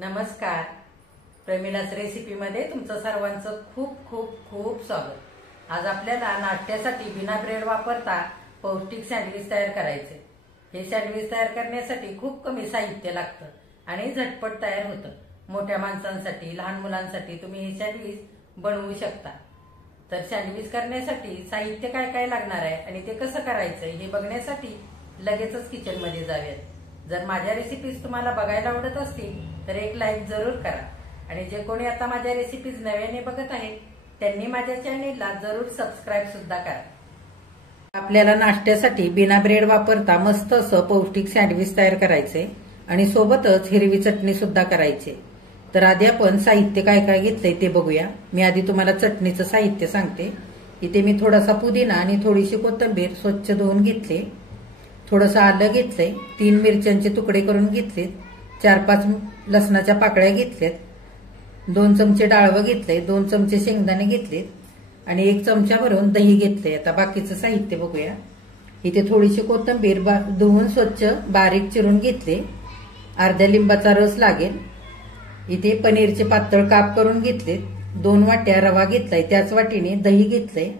नमस्कार. प्रेमिलास रेसिपीमध्ये तुमचं सर्वांचं खूप खूप खूप स्वागत. आज आपल्याला नाश्त्यासाठी बिना ब्रेड वापरता पौष्टिक सँडविच तयार करायचे. हे सँडविच तयार करण्यासाठी खूप कमी साहित्य लागतं आणि झटपट तयार होतं. मोठ्या माणसांसाठी, लहान मुलांसाठी तुम्ही हे सँडविच बनवू शकता. तर सँडविच करण्यासाठी साहित्य काय काय लागणार आहे आणि ते कसं करायचं हे बघण्यासाठी लगेचच किचनमध्ये जाऊयात. जर माझ्या रेसिपीज तुम्हाला बघायला आवडत असतील तर एक लाईक जरूर करा आणि जे कोणी आता माझ्या रेसिपीज नव्याने बघत आहेत त्यांनी माझ्या चॅनेलला जरूर सबस्क्राईब सुद्धा करा. आपल्याला नाश्त्यासाठी बिना ब्रेड वापरता मस्त असं पौष्टिक सँडविच तयार करायचे आणि सोबतच हिरवी चटणी सुद्धा करायची. तर आधी आपण साहित्य काय काय घेतलंय ते बघूया. मी आधी तुम्हाला चटणीचं साहित्य सांगते. इथे मी थोडासा पुदिना आणि थोडीशी कोथिंबीर स्वच्छ धुवून घेतले. थोडंसं आलं घेतलंय, 3 मिरच्यांचे तुकडे करून घेतलेत, 4-5 लसणाच्या पाकळ्या घेतल्यात, 2 चमचे डाळवं घेतलंय, 2 चमचे शेंगदाणे घेतलेत आणि 1 चमचा भरून दही घेतलंय. आता बाकीचं साहित्य बघूया. इथे थोडीशी कोथिंबीर धुवून स्वच्छ बारीक चिरून घेतले. अर्ध्या लिंबाचा रस लागेल. इथे पनीरचे पातळ काप करून घेतलेत. 2 वाट्या रवा घेतलाय, त्याच वाटीने दही घेतलंय.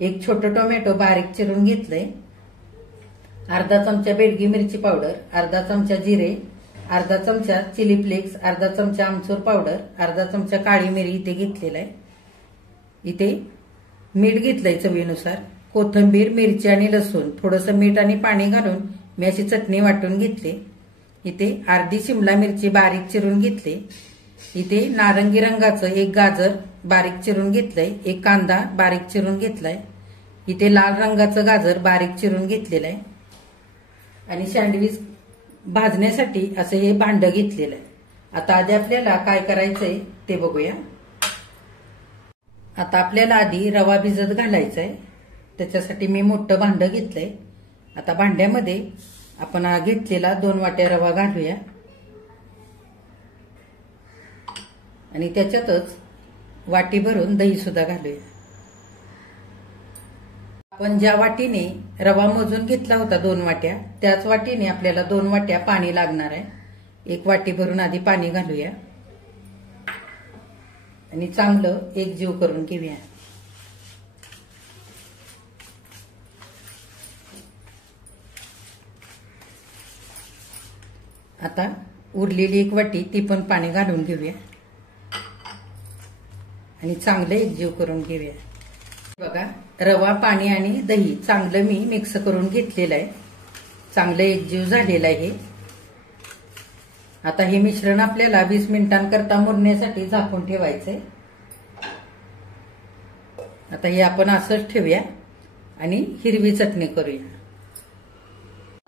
1 छोटं टोमॅटो बारीक चिरून घेतलंय. अर्धा चमचा बेडगी मिरची पावडर, अर्धा चमचा जिरे, अर्धा चमचा चिली फ्लेक्स, अर्धा चमचा आमचूर पावडर, अर्धा चमचा काळी मिरी इथे घेतलेला आहे. इथे मीठ घेतलंय चवीनुसार. कोथिंबीर, मिरची आणि लसूण, थोडंसं मीठ आणि पाणी घालून मी अशी चटणी वाटून घेतली. इथे अर्धी शिमला मिरची बारीक चिरून घेतली. इथे नारंगी रंगाचं 1 गाजर बारीक चिरून घेतलंय. 1 कांदा बारीक चिरून घेतलाय. इथे लाल रंगाचं गाजर बारीक चिरून घेतलेलं आहे. आणि सँडविच भाजण्यासाठी असं हे भांडं घेतलेलं आहे. आता आधी आपल्याला काय करायचंय ते बघूया. आता आपल्याला आधी रवा भिजत घालायचा आहे. त्याच्यासाठी मी मोठं भांडं घेतलंय. आता भांड्यामध्ये आपण घेतलेला 2 वाट्या रवा घालूया आणि त्याच्यातच वाटी भरून दही सुद्धा घालूया. आपण ज्या वाटीने रवा मोजून घेतला होता 2 वाट्या, त्याच वाटीने आपल्याला 2 वाट्या पाणी लागणार आहे. 1 वाटी भरून आधी पाणी घालूया आणि चांगलं एकजीव करून घेऊया. आता उरलेली 1 वाटी ती पण पाणी घालून घेऊया आणि चांगलं एकजीव करून घेऊया. बघा, रवा, पाणी आणि दही चांगलं मी मिक्स करून घेतलेलं आहे. चांगलं एकजीव झालेलं आहे. आता हे मिश्रण आपल्याला 20 मिनिटांकरता मुरण्यासाठी झाकून ठेवायचंय. आता हे आपण असंच ठेवूया आणि हिरवी चटणी करूया.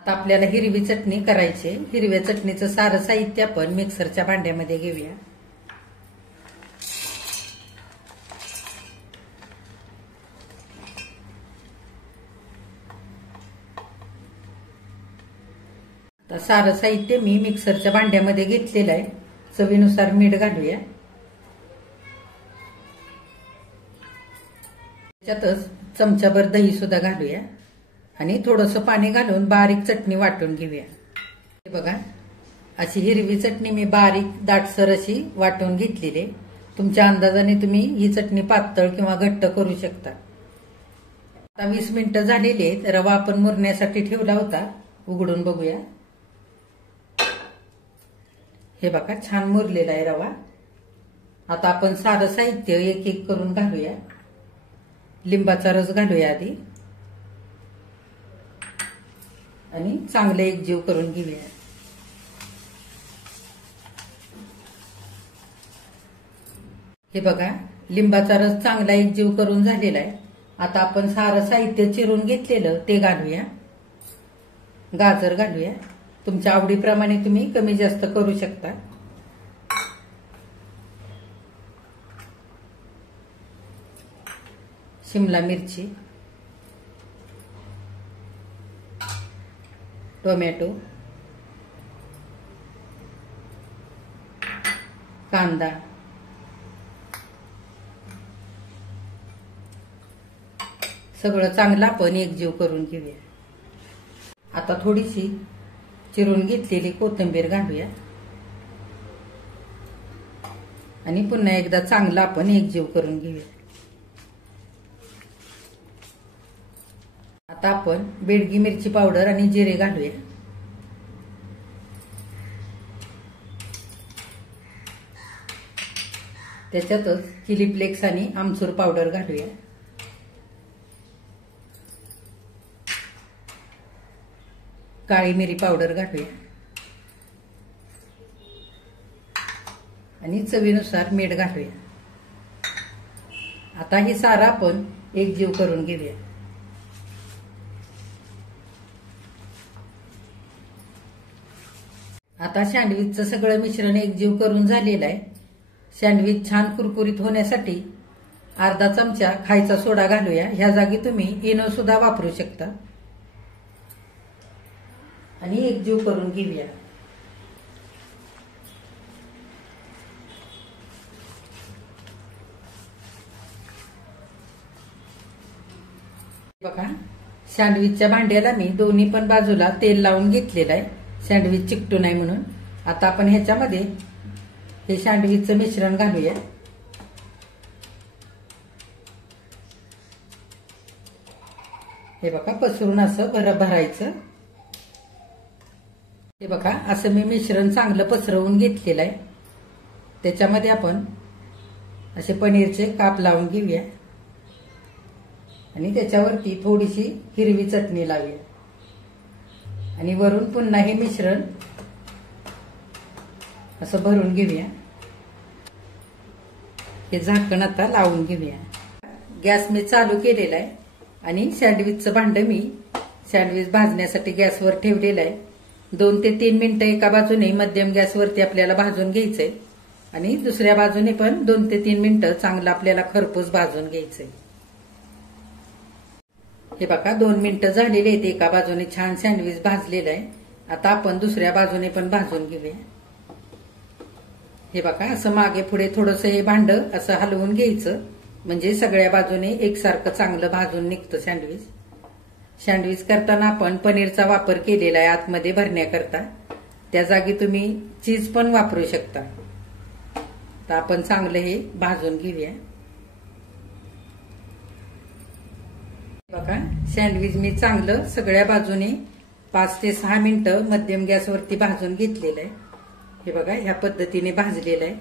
आता आपल्याला हिरवी चटणी करायची. हिरव्या चटणीचं सारं साहित्य आपण मिक्सरच्या भांड्यामध्ये घेऊया. तर सारं साहित्य मी मिक्सरच्या भांड्यामध्ये घेतलेलं आहे. चवीनुसार मीठ घालूया. त्याच्यातच चमचाभर दही सुद्धा घालूया आणि थोडंसं पाणी घालून बारीक चटणी वाटून घेऊया. हे बघा, अशी हिरवी चटणी मी बारीक दाटसर अशी वाटून घेतलेली. तुमच्या अंदाजाने तुम्ही ही चटणी पातळ किंवा घट्ट करू शकता. आता 20 मिनिटं झालेली आहेत. रवा आपण मुरण्यासाठी ठेवला होता. उघडून बघूया. हे बघा, छान मुरलेला आहे रवा. आता आपण सारं साहित्य एक एक करून घालूया. लिंबाचा रस घालूया आधी आणि चांगलं एकजीव करून घेऊया. हे बघा, लिंबाचा रस चांगला एकजीव करून झालेला आहे. आता आपण सारं साहित्य चिरून घेतलेलं ते घालूया. गाजर घालूया. तुमच्या आवडीप्रमाणे तुम्ही कमी जास्त करू शकता. शिमला मिरची, टोमॅटो, कांदा, सगळं चांगलं आपण एकजीव करून घेऊया. आता थोडीशी चिरून घेतलेली कोथिंबीर घालूया. आणि पुन्हा एकदा चांगला आपण एकजीव करून घेऊया. आता आपण बेडगी मिरची पावडर आणि जिरे घालूया. त्याच्यातच चिली फ्लेक्स आणि आमचूर पावडर घालूया. काळी मिरी पावडर घालूया आणि चवीनुसार मीठ घालूया. आता ही सारं आपण एकजीव करून घेऊया. आता सँडविचचं सगळं मिश्रण एकजीव करून झालेलं आहे. सँडविच छान कुरकुरीत होण्यासाठी अर्धा चमचा खायचा सोडा घालूया. ह्या जागी तुम्ही इनो सुद्धा वापरू शकता. आणि एकजीव करून घेऊया. बघा, सँडविचच्या भांड्याला मी दोन्ही पण बाजूला तेल लावून घेतलेलं आहे, सँडविच चिकटू नाही म्हणून. आता आपण ह्याच्यामध्ये हे सँडविचचं मिश्रण घालूया. हे बघा, पसरून असं भरायचं. हे बघा, असं मी मिश्रण चांगलं पसरवून घेतलेलं आहे. त्याच्यामध्ये आपण असे पनीरचे काप लावून घेऊया आणि त्याच्यावरती थोडीशी हिरवी चटणी लावूया आणि वरून पुन्हा हे मिश्रण असं भरून घेऊया. हे झाकण आता लावून घेऊया. गॅस मी चालू केलेला आहे आणि सँडविचचं भांडं मी सँडविच भाजण्यासाठी गॅसवर ठेवलेलं आहे. 2 ते 3 मिनिटं एका बाजूने मध्यम गॅसवरती आपल्याला भाजून घ्यायचंय आणि दुसऱ्या बाजूने पण 2 ते 3 मिनिटं चांगलं आपल्याला खरपूस भाजून घ्यायचंय. हे बघा, 2 मिनिटं झालेली आहेत. एका बाजूने छान सँडविच भाजलेलं आहे. आता आपण दुसऱ्या बाजूने पण भाजून घेऊया. हे बघा, असं मागे पुढे थोडंसं हे भांडं असं हलवून घ्यायचं म्हणजे सगळ्या बाजूने एकसारखं चांगलं भाजून निघतं सँडविच. सँडविच करताना आपण पनीरचा वापर केलेला आहे आतमध्ये भरण्याकरता. त्या जागी तुम्ही चीज पण वापरू शकता. तर आपण चांगलं हे भाजून घेऊया. बघा, सँडविच मी चांगलं सगळ्या बाजूने 5 ते 6 मिनिटं मध्यम गॅसवरती भाजून घेतलेलं आहे. हे बघा, ह्या पद्धतीने भाजलेलं आहे.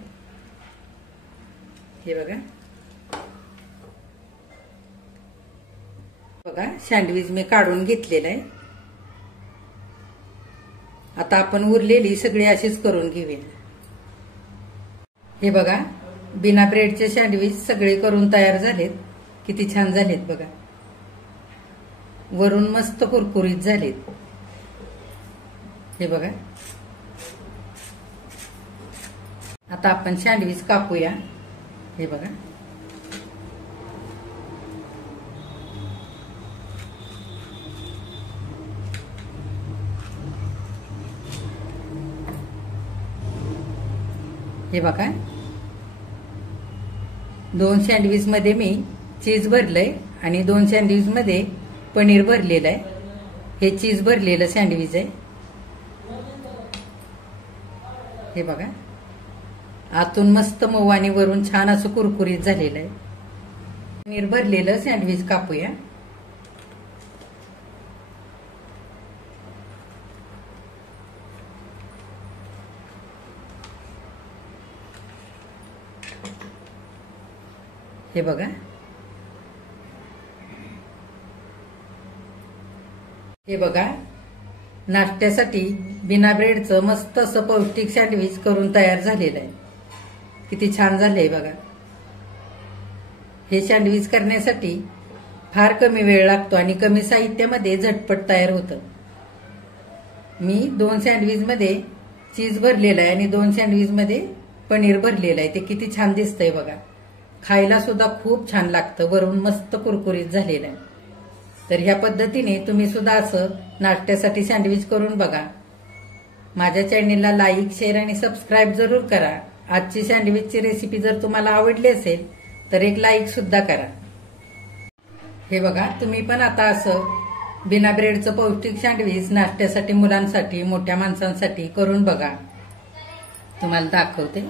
हे बघा बघा, सँडविच मी काढून घेतलेलं आहे. आता आपण उरलेली सगळी अशीच करून घेऊया. हे बघा, बिना ब्रेडचे सँडविच सगळे करून तयार झालेत. किती छान झालेत बघा, वरून मस्त कुरकुरीत झालेत. हे बघा, आता आपण सँडविच कापूया. हे बघा, हे बघा, 2 सँडविच मध्ये मी चीज भरलंय आणि 2 सँडविच मध्ये पनीर भरलेलं आहे. हे चीज भरलेलं सँडविच आहे. हे बघा, आतून मस्त मऊ आणि वरून छान असं कुरकुरीत झालेलं आहे. पनीर भरलेलं सँडविच कापूया. हे बघा, हे बघा, नाश्त्यासाठी बिना ब्रेडचं मस्त असं पौष्टिक सँडविच करून तयार झालेलं आहे. किती छान झालंय बघा. हे सँडविच करण्यासाठी फार कमी वेळ लागतो आणि कमी साहित्यामध्ये झटपट तयार होतं. मी 2 सँडविच मध्ये चीज भरलेलं आहे आणि 2 सँडविच मध्ये पनीर भरलेलं आहे. ते किती छान दिसतंय बघा. खायला सुद्धा खूप छान लागतं. वरून मस्त कुरकुरीत झालेलं आहे. तर ह्या पद्धतीने तुम्ही सुद्धा असं नाश्त्यासाठी सँडविच करून बघा. माझ्या चॅनेलला लाईक, शेअर आणि सबस्क्राईब जरूर करा. आजची सँडविचची रेसिपी जर तुम्हाला आवडली असेल तर एक लाईक सुद्धा करा. हे बघा, तुम्ही पण आता असं बिना ब्रेडचं पौष्टिक सँडविच नाश्त्यासाठी, मुलांसाठी, मोठ्या माणसांसाठी करून बघा. तुम्हाला दाखवते.